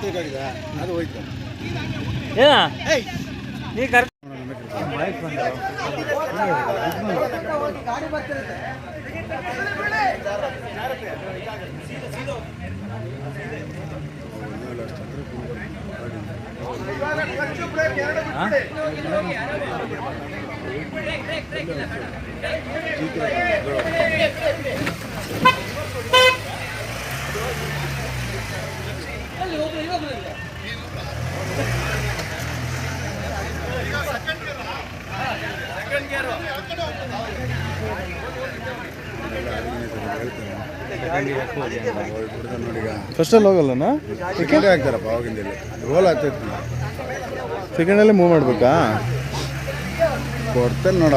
ಹತ್ತಿರಕ್ಕಾಗಿದೆ ಅದು ಹೋಯ್ತು ನೀ ಕರ್ ಫಸ್ಟಲ್ಲಿ ಹೋಗಲ್ಲಣ್ಣ ಸೆಕೆಂಡ್ ಆಗ್ತಾರಪ್ಪ ಅವಾಗಿಂದ ರೋಲ್ ಆಗ್ತೈತಿ ಸೆಕೆಂಡಲ್ಲಿ ಮೂವ್ ಮಾಡ್ಬೇಕಾ ಕೊಡ್ತೇನೆ ನೋಡ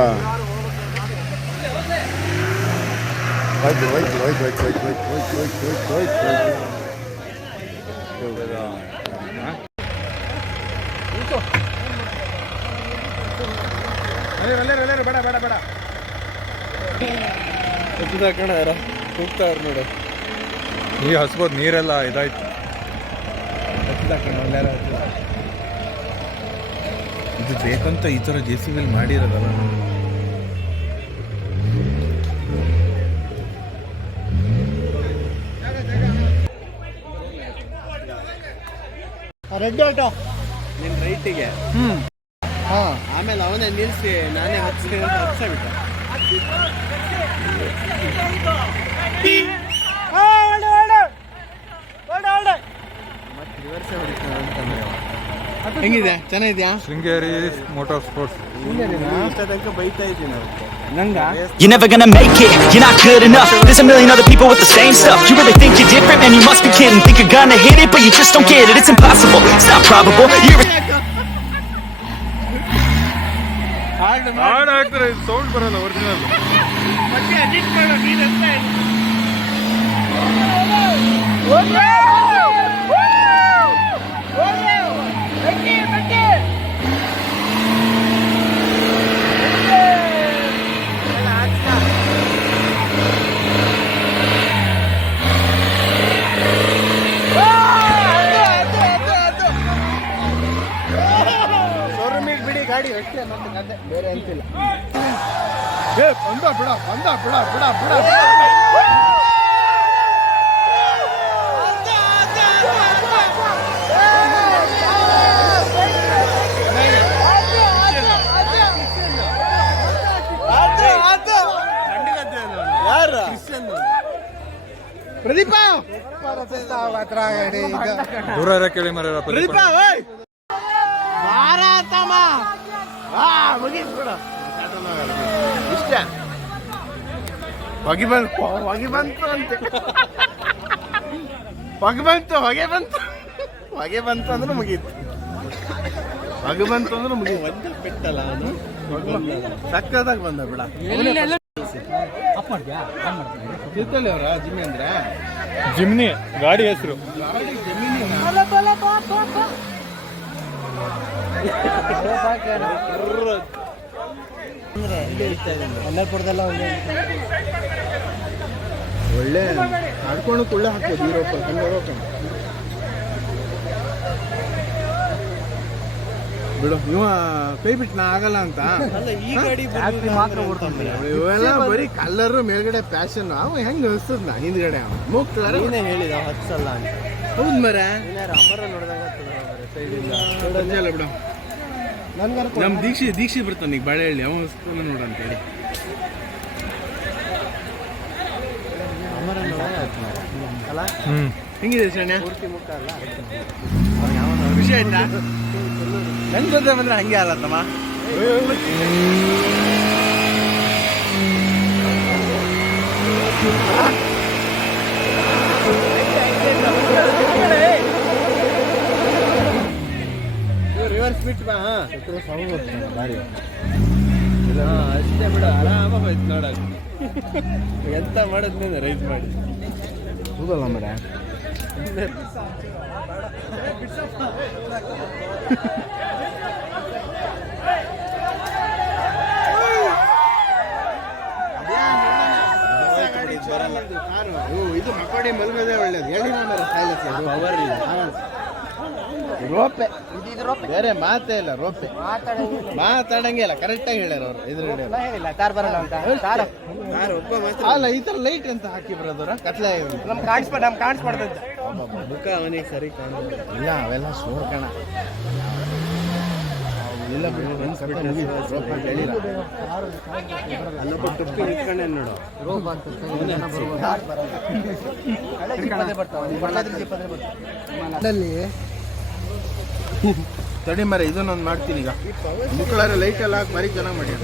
ಹೋಯ್ತು ಹೋಯ್ತು ಹೋಯ್ತು ಹೋಯ್ತು ಹೋಯ್ತು ಹೋಯ್ತು ಹೋಯ್ತು ಹೋಯ್ತು ಹೋಯ್ತು ಬೇಡ ಬೇಡ ಬೇಡ ಕಣ ಯಾರ ಕೂಗ್ತಾವ್ರು ನೋಡು ನೀರು ಹಸ್ಬೋದು ನೀರೆಲ್ಲ ಇದಾಯ್ತು ಕಣ ಇದು ಬೇಕಂತ ಈ ಥರ ಜೆ ಸಿ ಬಿಲ್ ಮಾಡಿರೋದಲ್ಲ ರೆಡ್ ಆಟೋ ನಿನ್ನ ರೈಟಿಗೆ ಹಾಂ ಆಮೇಲೆ ಅವನೇ ನಿಲ್ಲಿಸಿ ನಾನೇ ಹಚ್ಚಿಬಿಟ್ಟೆ ಮತ್ತೆ ರಿವರ್ಸೇ ಹೊಡಿತಾನೆ ಅಂತಂದ್ರೆ ಹೆಂಗಿದೆ ಚೆನ್ನಾಗಿದ್ಯಾ ಶೃಂಗೇರಿ ಮೋಟಾರ್ ಸ್ಪೋರ್ಟ್ಸ್ ಇಷ್ಟ ತನಕ ಬೈತಾ ಇದ್ದೀನಿ You're never gonna make it, you're not good enough. There's a million other people with the same stuff. You really think you're different? Man, you must be kidding. Think you're gonna hit it, but you just don't get it. It's impossible, it's not probable. You're ಹಾಡು ಹಾಕ್ತಾರೆ sound ಬರಲ್ಲ original ಬಿಡಿ ಗಾಡಿ ಅಷ್ಟೇ ಮತ್ತೆ ಬೇರೆ ಅಂತಿಲ್ಲ ಬಂದ ಬಿಡ ಬಂದ ಬಿಡ ಬಿಡ ಬಿಡ ಪ್ರದೀಪ ದೂರ ಕೇಳಿ ಮರ ಪ್ರದೀಪ ಇಷ್ಟ ಹೊಗೆ ಬಂತು ಹೊಗೆ ಬಂತು ಅಂತೆ ಹೊಗೆ ಬಂತು ಹೊಗೆ ಬಂತು ಹೊಗೆ ಬಂತು ಅಂದ್ರೆ ಮುಗೀತು ಹೊಗೆ ಬಂತು ಅಂದ್ರೆ ಮುಗೀತು ಒಂದು ಬಿಟ್ಟಲ್ಲ ಅವನು ಸಕ್ಕದಾಗ ಬಂದ ಬಿಡ ತಿಳ್ಕೊಳ್ಳಿ ಅವ್ರ ಜಿಮ್ಮಿ ಅಂದ್ರೆ ಜಿಮ್ನಿ ಗಾಡಿ ಹೆಸರು ಒಳ್ಳೆ ಆಡ್ಕೊಂಡು ಕೊಳ್ಳೆ ಹಾಕ್ಬೋದು ಯೂರೋಪ್ ಬಿಡು ಇವ ಕೈ ಬಿಟ್ಟು ನಾ ಆಗಲ್ಲ ಅಂತ ಈ ಗಾಡಿ ಇವೆಲ್ಲ ಬರೀ ಕಲ್ಲರು ಮೇಲ್ಗಡೆ ಪ್ಯಾಷನ್ ಅವ ಹೆಂಗ್ ಅನ್ಸ್ತದ ನಾ ಹಿಂದ್ಗಡೆ ಮೂಗ್ತಾರೆ ಹೇಳಿದ ಹಚ್ಚಲ್ಲ ಅಂತ ಹೌದ್ ಮರ ಅಮರ ನೋಡಿದಾಗ ಸೈಡಿಂದ ಬಿಡು ನಮ್ ದೀಕ್ಷೆ ಬರ್ತಾನೆ ಈಗ ಬಾಳೆಹಳ್ಳಿ ಅವ ನೋಡ ಅಂತ ಹೇಳಿ ಅಮರ ಅಲ್ಲ ಹೆಂಗಿದೆ ಶಣ್ಯ ಪೂರ್ತಿ ಮುಖ ಅಲ್ಲ ವಿಷಯ ಆಯ್ತಾ ಹೆಂಗ್ ಗೊತ್ತ ಬಂದ್ರೆ ಹಂಗೆ ಅಲ್ಲತ್ತಮ್ಮ ರಿವರ್ಸ್ ಬಿಟ್ಟು ಬಾ ದಾರಿ ಅಷ್ಟೇ ಬಿಡು ಆರಾಮಾಗಿ ಹೋಯ್ತು ನೋಡಕ್ಕೆ ಎಂತ ಮಾಡೋದ್ನ ರೈಸ್ ಮಾಡಿ ಹೌದಲ್ಲ ಮರ ಇದು ಮಕ್ಕಳಿ ಮಲ್ಗೋದೇ ಒಳ್ಳೇದು ಹೇಳಿ ಪವರ್ ಇಲ್ಲ ರೋಪೆ ಬೇರೆ ಮಾತೇ ಇಲ್ಲ. ರೋಪೆ ಮಾತಾಡಂಗೆ ಇಲ್ಲ. ಕರೆಕ್ಟಾಗಿ ಹೇಳ್ಯಾರ ಅವರು ಎದುರುಗಡೆ. ಅಲ್ಲ ಈ ಥರ ಲೈಟ್ ಅಂತ ಹಾಕಿ ಬರೋದವ್ರ ಕತ್ಲೆ ಕಾಣಿಸ್ಬಾರ್ದು ಮುಖ ಅವನಿಗೆ ಸರಿ ಕಾಣೋದು ಇಲ್ಲ. ಅವೆಲ್ಲ ಸೋರ್ ಕಣ ಇಲ್ಲ. ಅಲ್ಲೊಬ್ಬ ಟುಪ್ಪಿ ನಿಂತ್ಕೊಂಡೆ ನೋಡು. ತಡಿ ಮರ ಇದನ್ನೊಂದು ಮಾಡ್ತೀನಿ ಈಗ. ಮುಕ್ಕಳಾರ ಲೈಟ್ ಎಲ್ಲ ಹಾಕಿ ಮರಿ ಚೆನ್ನಾಗಿ ಮಾಡ್ಯಾರ.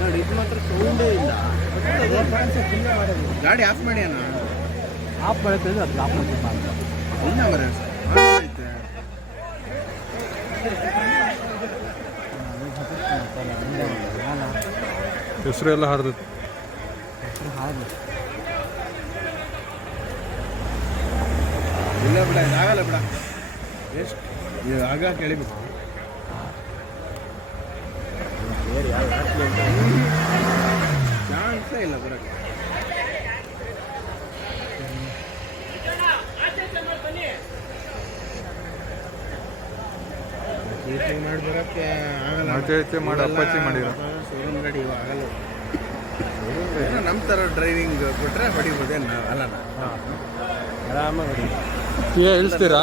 ನೋಡಿ ಇದು ಮಾತ್ರ ಸೌಂಡೇ ಇಲ್ಲ. ಗಾಡಿ ಆಫ್ ಮಾಡಿ ಅಣ್ಣ. ಆಫ್ ಮಾಡುತ್ತೆ ಅದು ಆಫ್ ಮಾಡ್ತೀನಿ ಇಲ್ಲ ಮರ ಐತೆ. ಹೆಸರು ಎಲ್ಲ ಹಾರ್ದು ಇಲ್ಲ ಬಿಡ, ಆಗಲ್ಲ ಬಿಡ. ಎಷ್ಟು ಆಗ ಕೇಳಿಬೇಕು. ಚಾನ್ಸೇ ಇಲ್ಲ ಬರಕ್ಕೆ. ಮಾಡಿ ಬರೋಕ್ಕೆ ಆಗಲ್ಲ. ಮಾಡಿ ಅಪ್ಪಾಚಿ ಮಾಡಿರ ಶೋರೂಮ್ ಗಾಡಿ ಆಗಲ್ಲ. ನಮ್ಮ ಥರ ಡ್ರೈವಿಂಗ್ ಕೊಟ್ಟರೆ ಹೊಡಿಬೋದೇನು? ಅಲ್ಲ ಆರಾಮಾಗಿ ಇಳಿಸ್ತೀರಾ?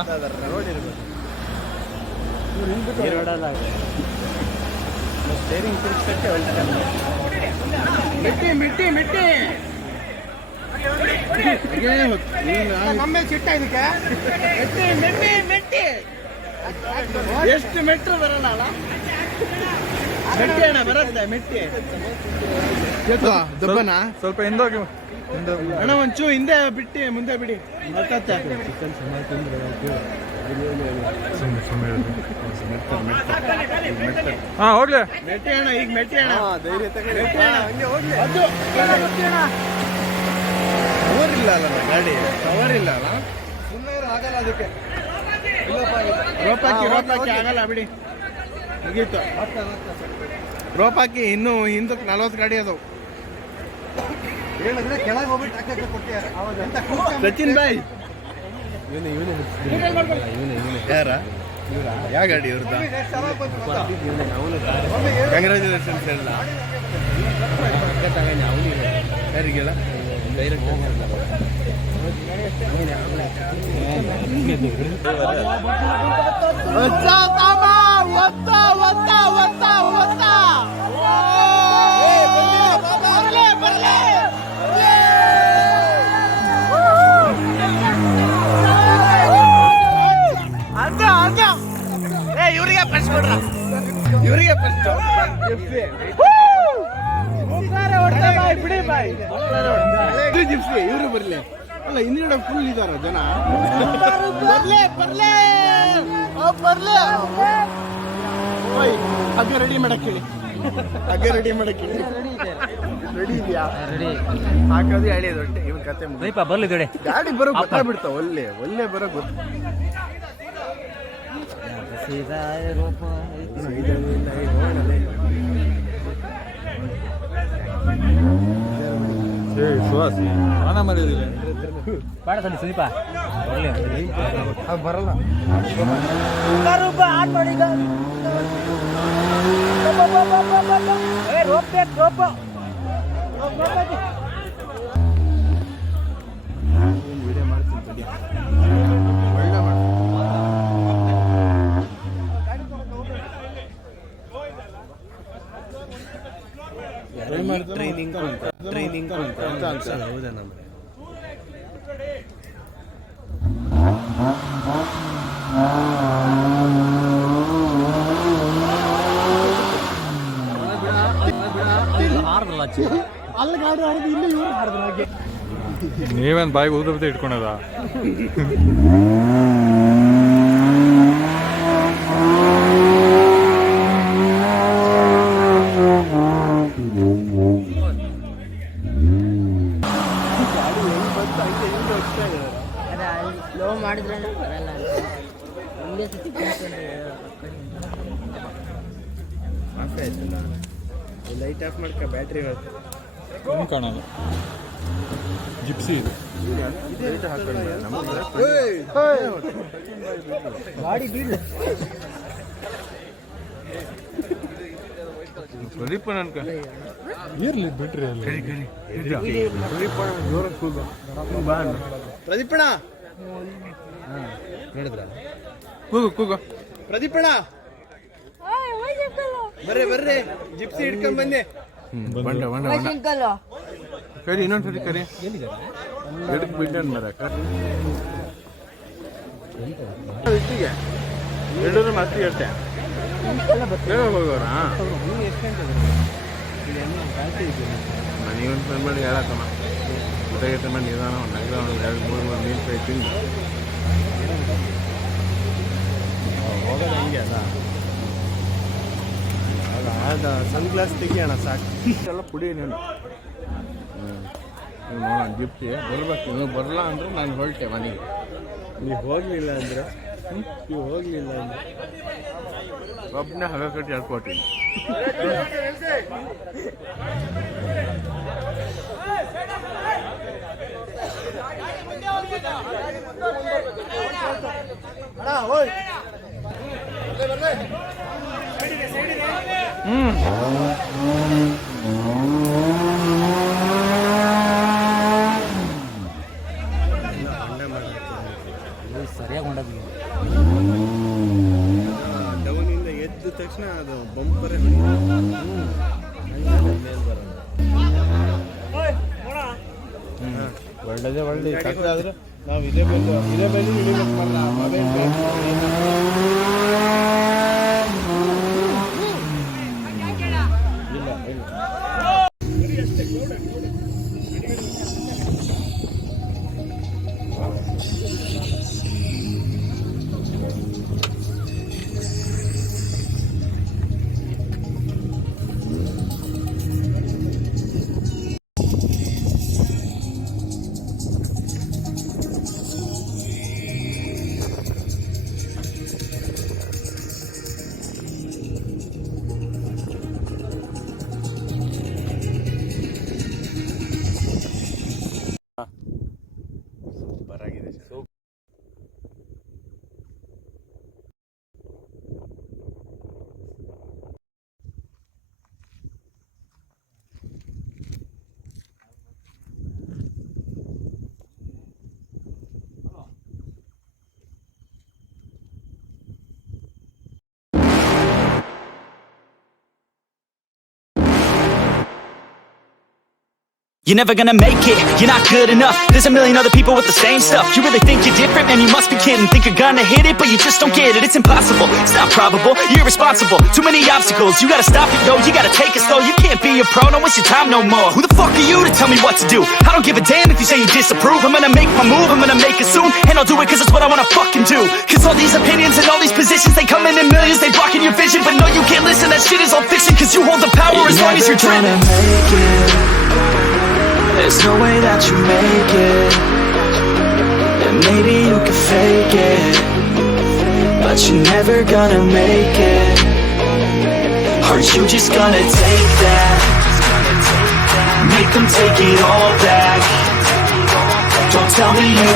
ಸ್ಟೇರಿಂಗ್ ತಿರ್ಗಿಸಕ್ಕೆ ಹೊಲ್ತಾರೆ. ಮಿಟ್ಟಿ ಎಷ್ಟು ಮೆಟ್ರು ಬರಲ್ಲ ಅಲ್ಲ? ಮೆಟ್ಟಿ ಅಣ್ಣ ಬರುತ್ತೆ. ಮೆಟ್ಟಿ ದಬ್ಬನ ಸ್ವಲ್ಪ ಹಿಂದೋಗಿ ಅಣ್ಣ ಒಂಚೂ ಹಿಂದೆ ಬಿಟ್ಟು ಮುಂದೆ ಬಿಡಿ. ಬರ್ತತ್ತೆ. ಹಾಂ ಹೋಗ್ಲಿ. ಮೆಟ್ಟಿ ಅಣ್ಣ ಈಗ ಮೆಟ್ಟಿ ಅಣ್ಣ. ಧೈರ್ಯ ತಗೊಳ್ಳಿ. ಪವರ್ ಇಲ್ಲ ಅಲ್ಲ ಗಾಡಿ. ಪವರ್ ಇಲ್ಲ ಅಲ್ಲ. ಆಗಲ್ಲ ಅದಕ್ಕೆ. ರೋಪ್ ಹಾಕಿ ಆಗಲ್ಲ ಬಿಡಿ. ಮುಗೀತು. ರೋಪ್ ಹಾಕಿ ಇನ್ನೂ ಹಿಂದಕ್ಕೆ 40 ಗಾಡಿ ಅದಾವು. ಹೇಳಿದ್ರೆ ಕೆಳಗೆ ಹೋಗ್ಬಿಟ್ಟು ಹಾಕಕ್ಕೆ ಕೊಟ್ಟಿದ್ದಾರೆ. ಸಚಿನ್ ಬಾಯ್ ಯಾರ ಯಾವ ಗಾಡಿ ಇವ್ರದ? ಕಂಗ್ರ್ಯಾಚುಲೇಷನ್ಸ್ ಎಲ್ಲ ಯಾರಿಗೆಲ್ಲ ಇವರಿಗೆ ಫಸ್ಟ್ ಕೊಡ್ರ. ಇವರಿಗೆ ಫಸ್ಟ್ ಜಿಪ್ಸಿ ಇವರು ಬರ್ಲಿ. ಅಲ್ಲ ಹಿಂದಿನ ಫುಲ್ ಇದಾರ ಜನ. ಹಗ್ಗ ರೆಡಿ ಮಾಡಕ್ ಹೇಳಿ. ಹಗ್ಗ ರೆಡಿ ಮಾಡಕ್ ಹೇಳಿ. ರೆಡಿ ಇದೆಯಾ? ಹಾಕೋದು ಹೇಳಿದ ಒಟ್ಟೆ ಇವ್ ಕತೆ ಬರ್ಲಿ ಕಡೆ ಗಾಡಿ ಬರೋ ಗೊತ್ತಾಗ್ಬಿಡ್ತಾವ. ಒಳ್ಳೆ ಬರೋ ಗೊತ್ತ. ಸುಹಾಸ್ ಮಾನ ಮರ್ಯಾದಿಲ್ಲ. ಬೇಡ ಸರಿ ಸುದೀಪ ಬರಲ್ಲ. ವಿಡಿಯೋ ಮಾಡ್ತೀನಿ. ಒಳ್ಳೆ ಟ್ರೈನಿಂಗ್ ಹೌದಾ ನಮ್ಮ ಅಲ್ಲಿ ಗಾಡಿ ಆಡಿದ್ದು ಇಲ್ಲಿ ಇವ್ರು ಹಾಡಿದ್ರು ಹಾಗೆ. ನೀವೇನು ಬಾಯಿಗೆ ಊದ್ರತೆ ಇಟ್ಕೊಳದ? ಸ್ಲೋ ಮಾಡಿದ್ರೆ ಬರಲ್ಲ. ಒಂದೇ ಸತಿ ಆಫ್ ಆಯ್ತಲ್ಲ. ಲೈಟ್ ಆಫ್ ಮಾಡ್ಕ ಬ್ಯಾಟ್ರಿ ಕಾಣಲ್ಲ ಜಿಪ್ಸಿ ಇದು ಪ್ರದೀಪ ನನ್ಕ ಇರ್ಲಿ ಬಿಟ್ರಿ ಅಲ್ಲಿ ಪ್ರದೀಪಣ ನೋಡಿದ್ರ ಕೂಗು ಕೂಗು ಪ್ರದೀಪಣ ಬರ್ರಿ ಜಿಪ್ಸಿ ಹಿಡ್ಕೊಂಡ್ ಬನ್ನಿ. ಬಂಡ ಬಂಡ ಬಂಡ ಕರಿ ಇನ್ನೊಂದ್ಸರಿ ಕರಿ ಎಡಕ್ ಬಿಟ್ಟನ್ ಮರಕ ಇಟ್ಟಿಗೆ ಎರಡೂರು ಮಸ್ತಿ ಇರ್ತೆ ಹೋಗೋರ ನನಗೊಂದು ಫೋನ್ ಮಾಡಿ ಹೇಳತ್ತಮ್ಮ ಗೊತ್ತಾಗೈತೆ ಮಾಡಿ ನಿಧಾನ ಒಂದು ನಗರ ಒಂದು 2-3 ಮೀನು ಫ್ರೈ ತಿಂದು ಹೋಗೋದು ಹೆಂಗೆ ಅಲ್ಲ ಸನ್ ಗ್ಲಾಸ್ ತೆಗಿಯೋಣ ಸಾಕು. ಎಲ್ಲ ಪುಡಿ ನೀನು ನೋಡೋಣ ಜಿಪ್ಸಿ ಬರ್ಬೇಕು ನೀವು ಬರಲ್ಲ ಅಂದ್ರೆ ನಾನು ಹೊರಟೆ ಮನೆಗೆ. ನೀವು ಹೋಗ್ಲಿಲ್ಲ ಅಂದ್ರೆ ಒಬ್ಬನೇ ಹಗ ಕಟ್ಟಿ ಹೇಳ್ಕೊಟ್ಟಿನಿ. ಡೌನಿಂದ ಎದ್ದ ತಕ್ಷಣ ಅದು ಬಂಪರೇ ಒಳ್ಳೆದೇ ಒಳ್ಳೆ ಆದ್ರೆ ನಾವು ಇದೇ ಬೆಲೆ ಹಿಡಿಬೇಕಲ್ಲ ಮೊಬೈಲ್ ಬರಾಗಿದೆ sir. You're never gonna make it, you're not good enough. There's a million other people with the same stuff. You really think you're different, man, you must be kidding. Think you're gonna hit it, but you just don't get it. It's impossible, it's not probable, you're irresponsible. Too many obstacles, you gotta stop it, yo. You gotta take it slow, you can't be a pro, don't waste your time no more. Who the fuck are you to tell me what to do? I don't give a damn if you say you disapprove. I'm gonna make my move, I'm gonna make it soon. And I'll do it cause it's what I wanna fucking do. Cause all these opinions and all these positions, they come in millions, they blocking your vision. But no, you can't listen, that shit is all fiction. Cause you hold the power as long as you're driven. There's no way that you make it. And maybe you can fake it, but you're never gonna make it. Aren't you just gonna take that? Make them take it all back. Don't tell me you